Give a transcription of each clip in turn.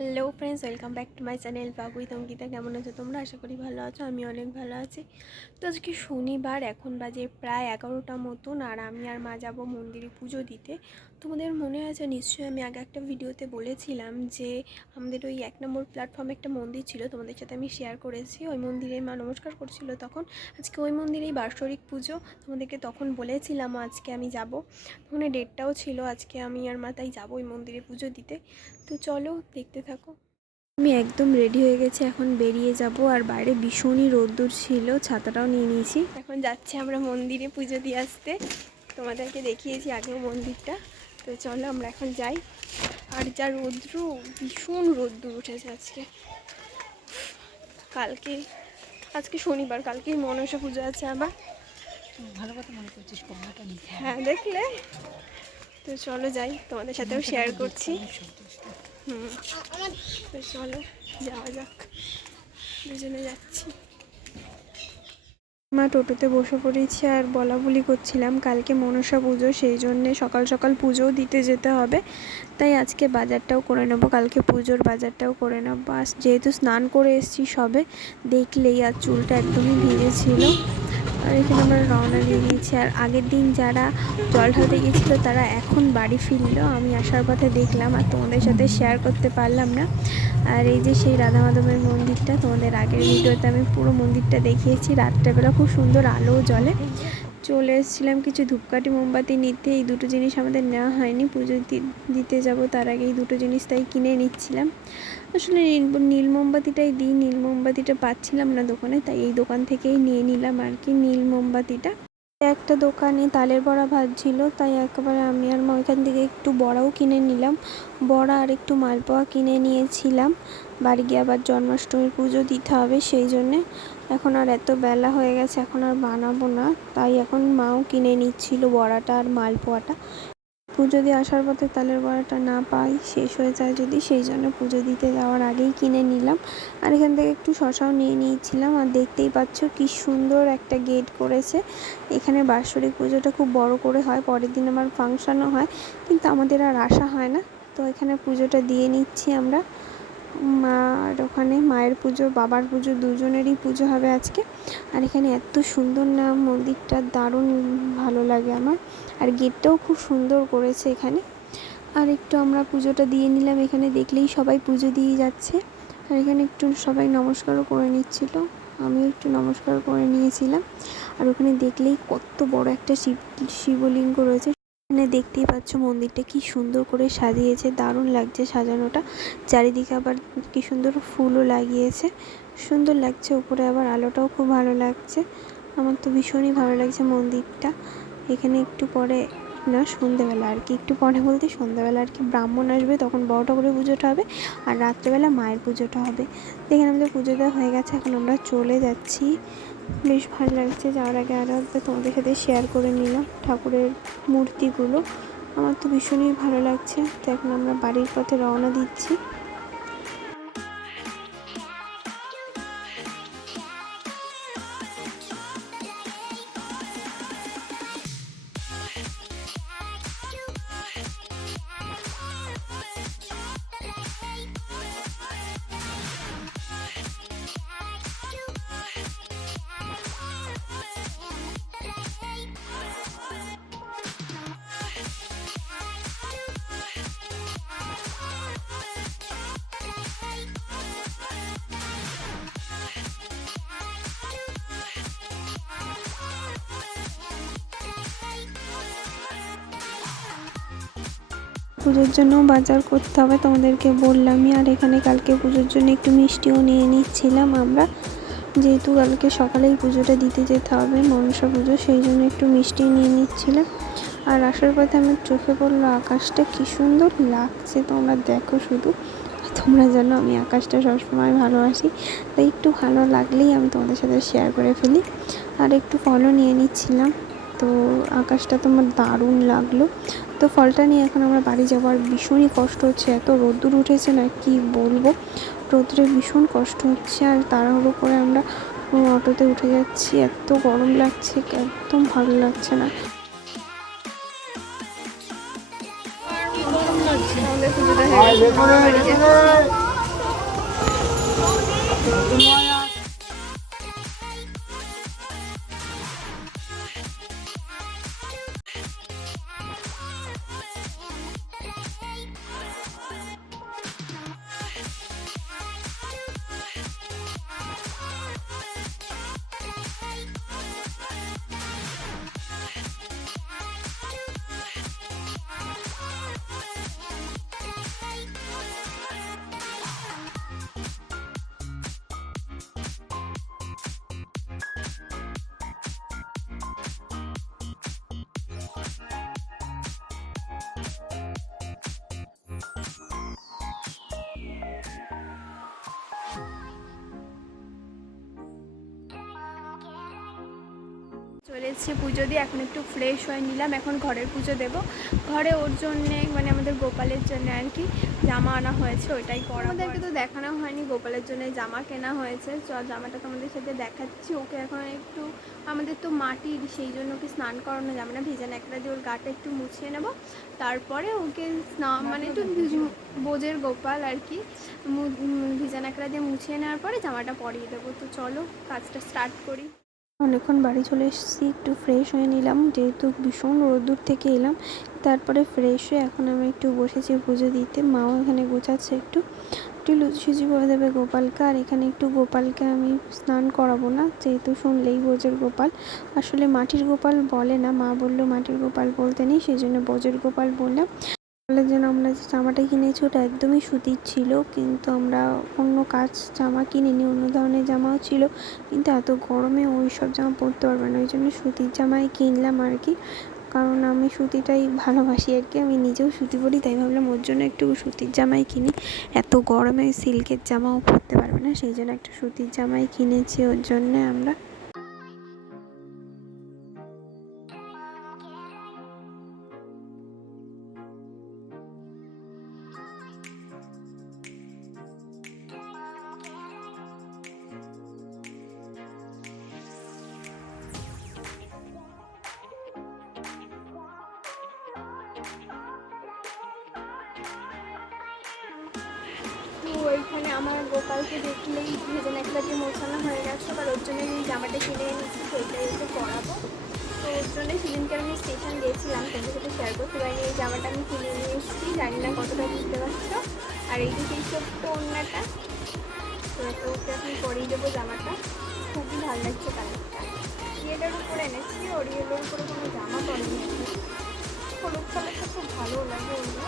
Hello friends welcome back to my channel বাবুই তঙ্গিতা কেমন আছো তোমরা? আশা করি ভালো আছো, আমি অনেক ভালো আছি। তো আজকে শনিবার, এখন বাজে প্রায় এগারোটা মতন, আর আমি আর মা যাব মন্দিরে পুজো দিতে। তোমাদের মনে আছে, নিশ্চয়ই আমি আগে একটা ভিডিওতে বলেছিলাম যে আমাদের ওই এক নম্বর প্ল্যাটফর্মে একটা মন্দির ছিল, তোমাদের সাথে আমি শেয়ার করেছি। ওই মন্দিরে মা নমস্কার করছিল তখন। আজকে ওই মন্দিরেই বার্ষরিক পুজো, তোমাদেরকে তখন বলেছিলাম আজকে আমি যাব। ওখানে ডেটটাও ছিল আজকে আমি আর মা, তাই যাব ওই মন্দিরে পুজো দিতে। তো চলো দেখতে থাকো। আমি একদম রেডি হয়ে গেছি, এখন বেরিয়ে যাব। আর বাইরে ভীষণই রোদ্দুর ছিল, ছাতাটাও নিয়ে নিয়েছি। এখন যাচ্ছি আমরা মন্দিরে পুজো দিয়ে আসতে। তোমাদেরকে দেখিয়েছি আগেও মন্দিরটা। তো চলো আমরা এখন যাই। আর যা রৌদ্র ভীষণ রোদ্দুর উঠেছে আজকে। কালকে আজকে শনিবার কালকেই মনসা পুজো আছে আবার। ভালো কথা মনে করছিস হ্যাঁ দেখলে। তো চলো যাই তোমাদের সাথেও শেয়ার করছি। হুম তো চলো যাওয়া যাক। দুজনে যাচ্ছি। মা টোটোতে বসে পড়েছি আর বলা বলি করছিলাম, কালকে মনসা পুজো, সেই জন্যে সকাল সকাল পুজোও দিতে যেতে হবে। তাই আজকে বাজারটাও করে নেব, কালকে পুজোর বাজারটাও করে নেব। আর যেহেতু স্নান করে এসেছি সবে, দেখলেই আর চুলটা একদমই ভিজে ছিল আর এখানে আমরা রওনা দিয়ে দিয়েছি। আর আগের দিন যারা জল ঢালতে গেছিল তারা এখন বাড়ি ফিরলো। আমি আসার পথে দেখলাম আর তোমাদের সাথে শেয়ার করতে পারলাম না। আর এই যে সেই রাধা মাধবের মন্দিরটা, তোমাদের আগের ভিডিওতে আমি পুরো মন্দিরটা দেখিয়েছি। রাত্রেবেলা খুব সুন্দর আলো জ্বলে। চলে এসেছিলাম কিছু ধূপকাঠি, মোমবাতি নিতে। এই দুটো জিনিস আমাদের নেওয়া হয়নি। পুজো দিতে যাব তার আগে এই দুটো জিনিস তাই কিনে নিচ্ছিলাম। আসলে নীল মোমবাতিটাই দিই, নীল মোমবাতিটা পাচ্ছিলাম না দোকানে, তাই এই দোকান থেকেই নিয়ে নিলাম আর কি নীল মোমবাতিটা। একটা দোকানে তালের বড়া ভাজছিল তাই একেবারে আমি আর মা ওইখান থেকে একটু বড়াও কিনে নিলাম। বড়া আর একটু মালপোয়া কিনে নিয়েছিলাম। বাড়ি গিয়ে আবার জন্মাষ্টমীর পুজো দিতে হবে, সেই জন্যে এখন আর এত বেলা হয়ে গেছে, এখন আর বানাবো না। তাই এখন মাও কিনে নিচ্ছিল বড়াটা আর মালপোয়াটা। পুজো দিয়ে আসার পথে তালের বড়াটা না পাই, শেষ হয়ে যায় যদি, সেই জন্য পুজো দিতে যাওয়ার আগেই কিনে নিলাম। আর এখান থেকে একটু শশাও নিয়ে নিয়েছিলাম আর দেখতেই পাচ্ছ কি সুন্দর একটা গেট করেছে। এখানে বাৎসরিক পুজোটা খুব বড় করে হয়, পরের দিন আমার ফাংশনও হয়, কিন্তু আমাদের আর আসা হয় না। তো এখানে পুজোটা দিয়ে নিচ্ছি আমরা। মার ওখানে মায়ের পুজো, বাবার পুজো, দুজনেরই পুজো হবে আজকে। আর এখানে এত সুন্দর না, মন্দিরটা দারুণ ভালো লাগে আমার। আর গেটটাও খুব সুন্দর করেছে এখানে। আর একটু আমরা পুজোটা দিয়ে নিলাম, এখানে দেখলেই সবাই পুজো দিয়ে যাচ্ছে। আর এখানে একটু সবাই নমস্কারও করে নিচ্ছিল, আমিও একটু নমস্কার করে নিয়েছিলাম। আর ওখানে দেখলেই কত বড় একটা শিব, শিবলিঙ্গ রয়েছে এখানে দেখতেই পাচ্ছ মন্দিরটা কি সুন্দর করে সাজিয়েছে, দারুণ লাগছে সাজানোটা। চারিদিকে আবার কি সুন্দর ফুলও লাগিয়েছে। সুন্দর লাগছে, উপরে আবার আলোটাও খুব ভালো লাগছে। আমার তো ভীষণই ভালো লাগছে মন্দিরটা। এখানে একটু পরে না সন্ধ্যেবেলা আর কি। একটু পরে বলতে সন্ধ্যাবেলা আর কি ব্রাহ্মণ আসবে, তখন বড় ঠাকুরের পুজোটা হবে আর রাত্রেবেলা মায়ের পুজোটা হবে। দেখেন আমাদের পুজো দেওয়া হয়ে গেছে, এখন আমরা চলে যাচ্ছি। বেশ ভালো লাগছে, যাওয়ার আগে আরও একবার তোমাদের সাথে শেয়ার করে নিলাম ঠাকুরের মূর্তিগুলো। আমার তো ভীষণই ভালো লাগছে। তো এখন আমরা বাড়ির পথে রওনা দিচ্ছি। পুজোর জন্য বাজার করতে হবে, তোমাদেরকে বললামই। আর এখানে কালকে পুজোর জন্য একটু মিষ্টিও নিয়ে নিচ্ছিলাম আমরা। যেহেতু কালকে সকালেই পুজোটা দিতে যেতে হবে, মনসা পুজো, সেই জন্য একটু মিষ্টি নিয়ে নিচ্ছিলাম। আর আসার পথে আমার চোখে পড়ল আকাশটা, কি সুন্দর লাগছে তোমরা দেখো শুধু। তোমরা জানো আমি আকাশটা সবসময় ভালোবাসি, তাই একটু ভালো লাগলেই আমি তোমাদের সাথে শেয়ার করে ফেলি। আর একটু ফলও নিয়ে নিচ্ছিলাম, তো আকাশটা তোমার দারুণ লাগল। তো ফলটা নিয়ে এখন আমরা বাড়ি যাওয়ার ভীষণই কষ্ট হচ্ছে, এত রোদ্দুর উঠেছে না, কি বলব? রোদ্রে ভীষণ কষ্ট হচ্ছে, আর তাড়াহুড়ো করে আমরা অটোতে উঠে যাচ্ছি। এত গরম লাগছে, একদম ভালো লাগছে না। আমাদের পুজোটা চলে এসেছি পুজো দিয়ে। এখন একটু ফ্রেশ হয়ে নিলাম। এখন ঘরের পুজো দেব। ঘরে ওর জন্যে মানে আমাদের গোপালের জন্য আর কি জামা আনা হয়েছে ওইটাই করা আমাদেরকে তো দেখানো হয়নি গোপালের জন্য জামা কেনা হয়েছে। জামাটা তোমাদের সাথে দেখাচ্ছি। ওকে এখন একটু আমাদের তো মাটির সেই জন্য ওকে স্নান করানো যাবে না। ভেজা একটা দিয়ে ওর গাটা একটু মুছিয়ে নেব। তারপরে ওকে স্নান মানে একটু বোজের গোপাল আর কি ভিজা ন্যাকড়া দিয়ে মুছিয়ে নেওয়ার পরে জামাটা পরিয়ে দেবো। তো চলো কাজটা স্টার্ট করি। অনেকক্ষণ বাড়ি চলে এসেছি, একটু ফ্রেশ হয়ে নিলাম, যেহেতু ভীষণ রোদ্দুর থেকে এলাম। তারপরে ফ্রেশ হয়ে এখন আমি একটু বসেছি পুজো দিতে, মাও এখানে গোছাচ্ছে একটু। একটু লুচি সুচি করে দেবে গোপালকে, আর এখানে একটু গোপালকে আমি স্নান করাবো না, যেহেতু শুনলেই বোজের গোপাল। আসলে মাটির গোপাল বলে না, মা বলল মাটির গোপাল বলতে নেই, সেই জন্য বোজের গোপাল বললাম। বলার জন্য আমরা যে জামাটা কিনেছি, ওটা একদমই সুতির ছিল। কিন্তু আমরা অন্য কাজ জামা কিনিনি, অন্য ধরনের জামাও ছিল। কিন্তু এত গরমে ওই সব জামা পরতে পারবে না ওই জন্য সুতির জামাই কিনলাম আর কি কারণ আমি সুতিটাই ভালোবাসি আর কি আমি নিজেও সুতি পরি, তাই ভাবলাম ওর জন্য একটু সুতির জামাই কিনি। এত গরমে সিল্কের জামাও পরতে পারবে না, সেই জন্য একটা সুতির জামাই কিনেছি ওর জন্যে আমরা। আমার গোপালকে দেখলেই ভেজে একটা দিয়ে মোছানো হয়ে গেছে, এবার ওর জন্য এই জামাটা কিনে এনেছি, সেইটাই ওকে পরাবো। তো ওর জন্য সেদিনকে আমি স্টেশন গিয়েছিলাম, তোমাদের সাথে শেয়ার করতে পারিনি, এই জামাটা আমি কিনে নিয়ে এসেছি, জানি না কতটা বুঝতে পারছ। আর এই যে সেই ছোট্ট অন্যটা তো ওকে এখন পরিয়ে দেবো জামাটা, খুবই ভালো লাগছে কালারটা। ইয়েটার উপরে এনেছি, ওরিয়েলের উপরে কোনো জামা পরেনি। এখন হলুদ কালারটা খুব ভালো লাগে ওগুলো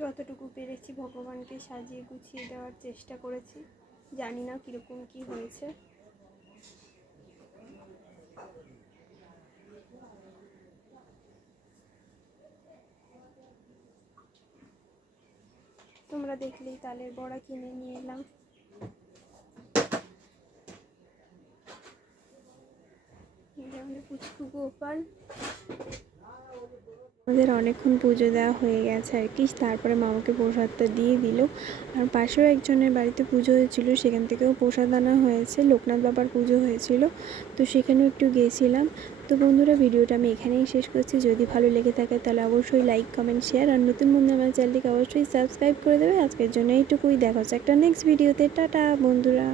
যতটুকু পেরেছি ভগবানকে সাজিয়ে গুছিয়ে দেওয়ার চেষ্টা করেছি। জানি না কীরকম কী হয়েছে। তোমরা দেখলেই তালের বড়া কিনে নিয়ে এলাম। পুচকু গোপাল। আমাদের অনেকক্ষণ পুজো দেওয়া হয়ে গেছে আর কি। তারপরে মামাকে প্রসাদটা দিয়ে দিল। আর পাশেও একজনের বাড়িতে পুজো হয়েছিল, সেখান থেকেও প্রসাদ আনা হয়েছে। লোকনাথ বাবার পুজো হয়েছিল, তো সেখানেও একটু গেছিলাম। তো বন্ধুরা, ভিডিওটা আমি এখানেই শেষ করছি। যদি ভালো লেগে থাকে তাহলে অবশ্যই লাইক কমেন্ট শেয়ার আর নতুন বন্ধু আমার চ্যানেলটিকে অবশ্যই সাবস্ক্রাইব করে দেবে। আজকের জন্য এইটুকুই। দেখা হচ্ছে একটা নেক্সট ভিডিওতে টাটা বন্ধুরা।